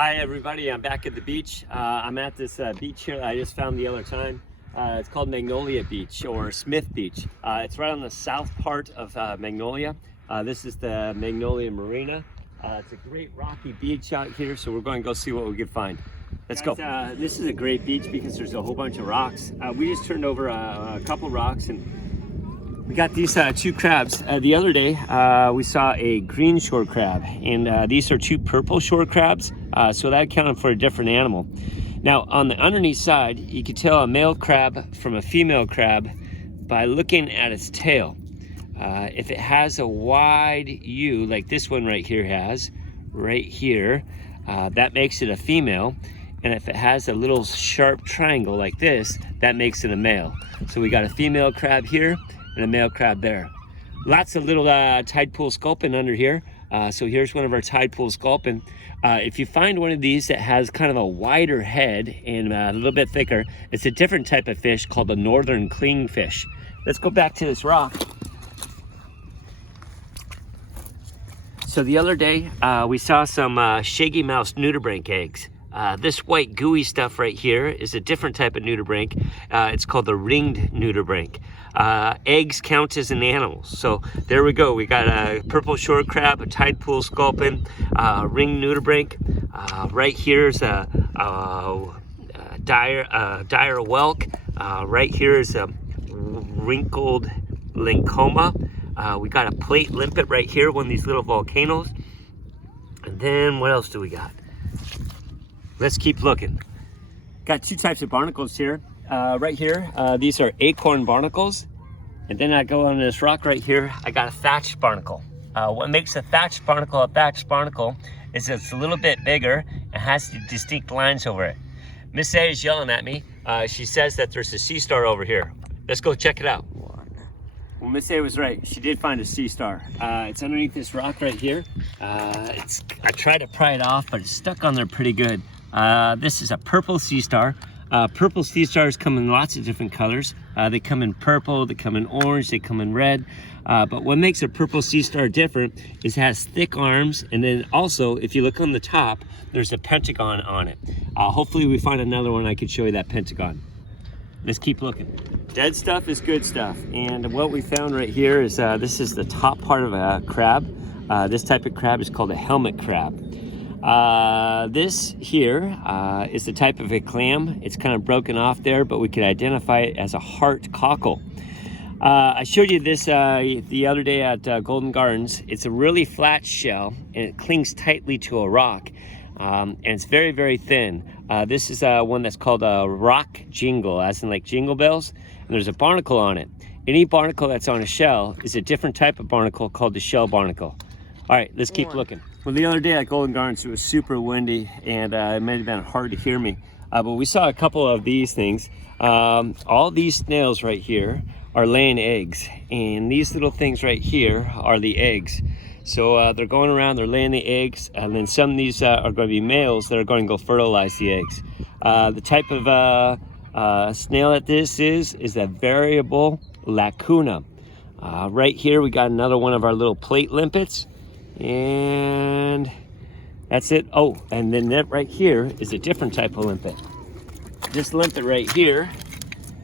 Hi everybody, I'm back at the beach. I'm at this beach here that I just found the other time. It's called Magnolia Beach or Smith Beach. It's right on the south part of Magnolia. This is the Magnolia Marina. It's a great rocky beach out here, so we're going to go see what we can find. Let's go. This is a great beach because there's a whole bunch of rocks. We just turned over a couple rocks and we got these two crabs. The other day we saw a green shore crab, and these are two purple shore crabs, so that accounted for a different animal. Now on the underneath side, you can tell a male crab from a female crab by looking at its tail. If it has a wide U like this one right here has, right here, that makes it a female. And if it has a little sharp triangle like this, that makes it a male. So we got a female crab here and a male crab there. Lots of little tide pool sculpin under here. So here's one of our tide pool sculpin. If you find one of these that has kind of a wider head and a little bit thicker, it's a different type of fish called the northern clingfish. Let's go back to this rock. So the other day, we saw some shaggy mouse nudibranch eggs. This white gooey stuff right here is a different type of nudibranch. It's called the ringed nudibranch. Eggs count as an animal. So there we go. We got a purple shore crab, a tide pool sculpin, ringed nudibranch. Right here is a dire whelk. Right here is a wrinkled lincoma. We got a plate limpet right here, one of these little volcanoes. And then what else do we got? Let's keep looking. Got two types of barnacles here. Right here, these are acorn barnacles. And then I go on this rock right here, I got a thatched barnacle. What makes a thatched barnacle is it's a little bit bigger and has distinct lines over it. Miss A is yelling at me. She says that there's a sea star over here. Let's go check it out. Well, Miss A was right. She did find a sea star. It's underneath this rock right here. I tried to pry it off, but it's stuck on there pretty good. This is a purple sea star. Purple sea stars come in lots of different colors. They come in purple, they come in orange, they come in red. But what makes a purple sea star different is it has thick arms, and then also, if you look on the top, there's a pentagon on it. Hopefully we find another one I can show you that pentagon. Let's keep looking. Dead stuff is good stuff. And what we found right here is this is the top part of a crab. This type of crab is called a helmet crab. This here is the type of a clam. It's kind of broken off there, but we could identify it as a heart cockle. I showed you this the other day at Golden Gardens. It's a really flat shell and it clings tightly to a rock. And it's very, very thin. This is one that's called a rock jingle, as in like jingle bells. And there's a barnacle on it. Any barnacle that's on a shell is a different type of barnacle called the shell barnacle. All right, let's keep looking. Well, the other day at Golden Gardens, it was super windy and it might have been hard to hear me. But we saw a couple of these things. All these snails right here are laying eggs. And these little things right here are the eggs. So they're going around, they're laying the eggs, and then some of these are going to be males that are going to go fertilize the eggs. The type of snail that this is a variable lacuna. Right here we got another one of our little plate limpets, and that's it. Oh, and then that right here is a different type of limpet. This limpet right here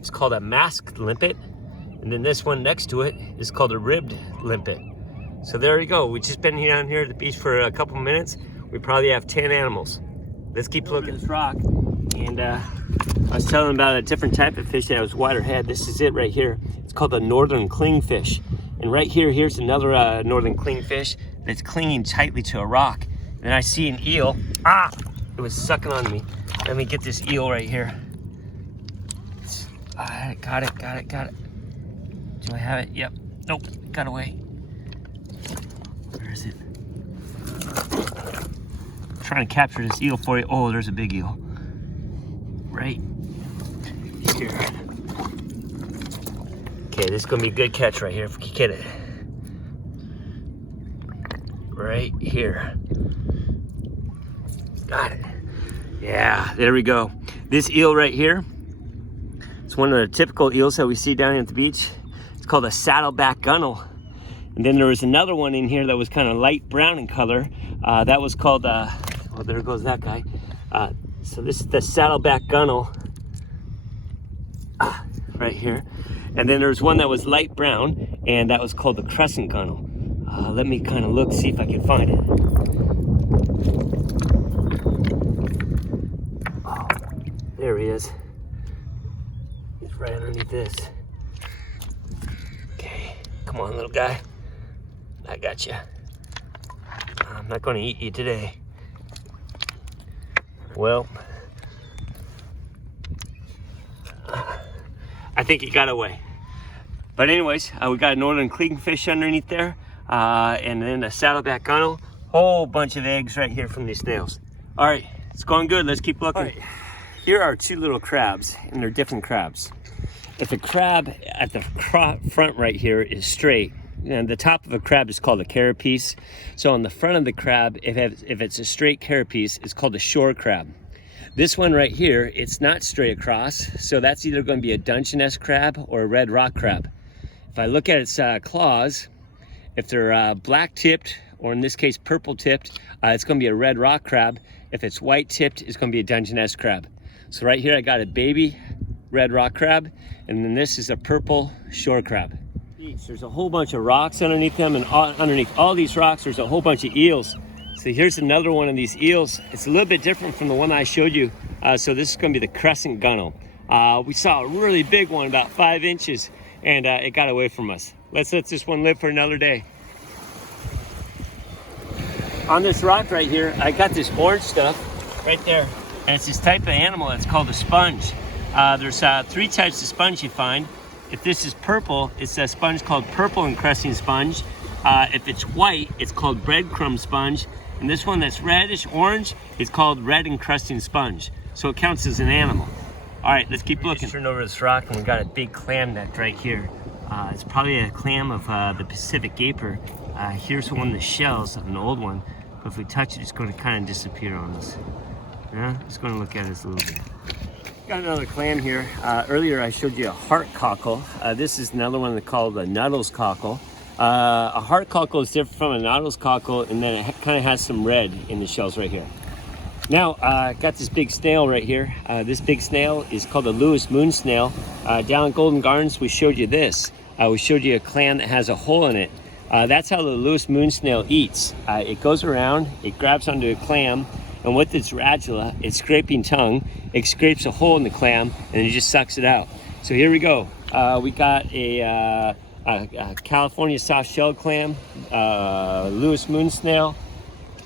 is called a masked limpet, and then this one next to it is called a ribbed limpet. So there you go. We've just been down here at the beach for a couple minutes. We probably have 10 animals. Let's keep looking at this rock. And I was telling about a different type of fish that has wider head. This is it right here. It's called the northern clingfish. And right here, here's another northern clingfish that's clinging tightly to a rock. And I see an eel. Ah! It was sucking on me. Let me get this eel right here. Got it. Do I have it? Yep. Nope. Got away. Where is it? I'm trying to capture this eel for you. Oh, there's a big eel. Right here. Okay, this is gonna be a good catch right here if we can get it. Right here. Got it. Yeah, there we go. This eel right here, it's one of the typical eels that we see down here at the beach. It's called a saddleback gunnel. And then there was another one in here that was kind of light brown in color. That was called, Oh, there goes that guy. So this is the saddleback gunnel right here. And then there's one that was light brown, and that was called the crescent gunnel. Let me kind of look, see if I can find it. Oh, there he is. He's right underneath this. Okay, come on, little guy. I got you. I'm not going to eat you today. Well, I think he got away. But anyways, we got a northern clingfish underneath there, and then a saddleback gunnel. Whole bunch of eggs right here from these snails. All right, it's going good. Let's keep looking. All right. Here are two little crabs, and they're different crabs. If a crab at the front right here is straight, and the top of a crab is called a carapace. So on the front of the crab, if it's a straight carapace, it's called a shore crab. This one right here, it's not straight across, so that's either going to be a Dungeness crab or a red rock crab. If I look at its claws, if they're black tipped, or in this case purple tipped, it's going to be a red rock crab. If it's white tipped, it's going to be a Dungeness crab. So right here I got a baby red rock crab, and then this is a purple shore crab. There's a whole bunch of rocks underneath them, and underneath all these rocks there's a whole bunch of eels. So here's another one of these eels. It's a little bit different from the one I showed you. So this is going to be the crescent gunnel. We saw a really big one, about 5 inches, and it got away from us. Let's let this one live for another day. On this rock right here, I got this orange stuff right there, and it's this type of animal that's called a sponge. There's 3 types of sponge you find. If this is purple, it's a sponge called purple encrusting sponge. If it's white, it's called breadcrumb sponge. And this one that's reddish orange is called red encrusting sponge. So it counts as an animal. All right, let's keep looking. Turn over this rock, and we got a big clam neck right here. It's probably a clam of the Pacific gaper. Here's one of the shells of an old one. But if we touch it, it's going to kind of disappear on us. Yeah, just going to look at it a little bit. Got another clam here. Earlier I showed you a heart cockle. This is another one called a Nuttall's cockle. A heart cockle is different from a Nuttall's cockle, and then it kind of has some red in the shells right here. Now, I got this big snail right here. This big snail is called a Lewis moon snail. Down at Golden Gardens, we showed you this. We showed you a clam that has a hole in it. That's how the Lewis moon snail eats. It goes around, it grabs onto a clam, and with its radula, its scraping tongue, it scrapes a hole in the clam, and it just sucks it out. So here we go. We got a California soft-shelled clam, Lewis moon snail,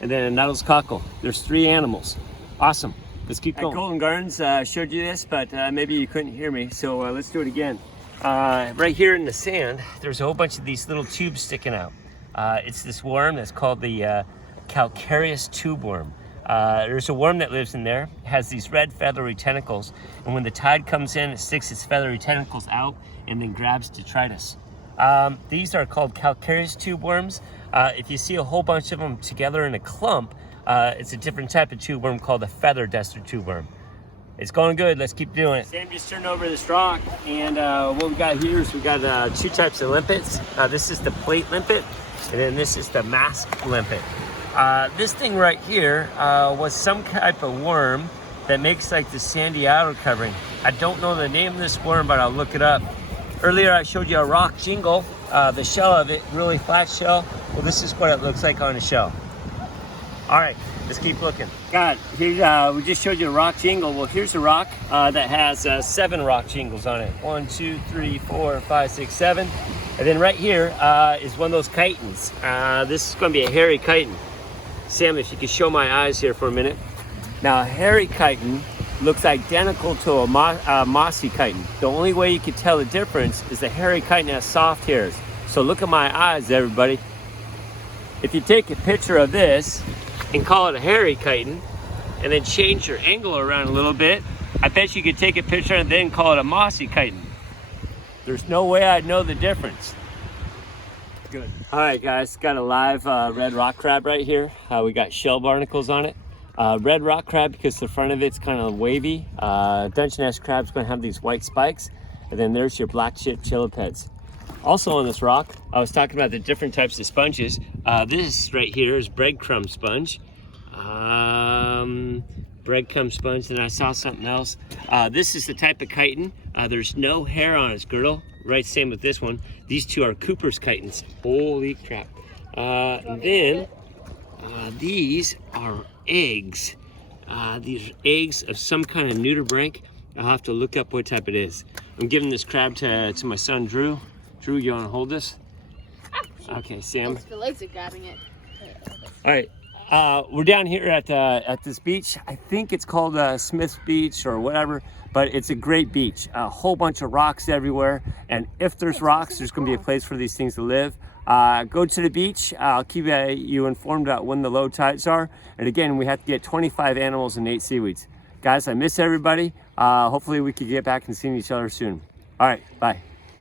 and then a Nuttall's cockle. There's 3 animals. Awesome. Let's keep going. At Golden Gardens, showed you this, but maybe you couldn't hear me, so let's do it again. Right here in the sand, there's a whole bunch of these little tubes sticking out. It's this worm that's called the calcareous tube worm. There's a worm that lives in there. It has these red feathery tentacles, and when the tide comes in, it sticks its feathery tentacles out and then grabs detritus. These are called calcareous tube worms. If you see a whole bunch of them together in a clump, it's a different type of tube worm called a feather duster tube worm. It's going good. Let's keep doing it. Sam just turned over this rock, and what we got here is we got 2 types of limpets. This is the plate limpet, and then this is the mask limpet. This thing right here was some type of worm that makes like the sandy outer covering. I don't know the name of this worm, but I'll look it up. Earlier I showed you a rock jingle, the shell of it, really flat shell. Well, this is what it looks like on a shell. All right, let's keep looking. God, here, we just showed you a rock jingle. Well, here's a rock that has 7 rock jingles on it. 1, 2, 3, 4, 5, 6, 7. And then right here is one of those chitons. This is going to be a hairy chiton. Sam, if you could show my eyes here for a minute. Now, a hairy chiton looks identical to a mossy chiton. The only way you can tell the difference is the hairy chiton has soft hairs. So look at my eyes, everybody. If you take a picture of this and call it a hairy chiton, and then change your angle around a little bit, I bet you could take a picture and then call it a mossy chiton. There's no way I'd know the difference. Good. All right, guys, got a live red rock crab right here. We got shell barnacles on it. Red rock crab because the front of it's kind of wavy. Dungeness crab's going to have these white spikes. And then there's your black chip chillipeds. Also on this rock, I was talking about the different types of sponges. This right here is breadcrumb sponge. breadcrumb sponge, and I saw something else. This is the type of chitin. There's no hair on its girdle. Right, same with this one. These two are Cooper's chitins. Holy crap. And then these are eggs. These are eggs of some kind of nudibranch. I'll have to look up what type it is. I'm giving this crab to my son, Drew. Drew, you want to hold this? Okay, Sam. The legs are grabbing it. All right. We're down here at this beach. I think it's called Smith's Beach or whatever, but it's a great beach. A whole bunch of rocks everywhere, and if there's rocks, there's going to be a place for these things to live. Go to the beach. I'll keep you informed about when the low tides are. And again, we have to get 25 animals and 8 seaweeds. Guys, I miss everybody. Hopefully we can get back and see each other soon. All right, bye.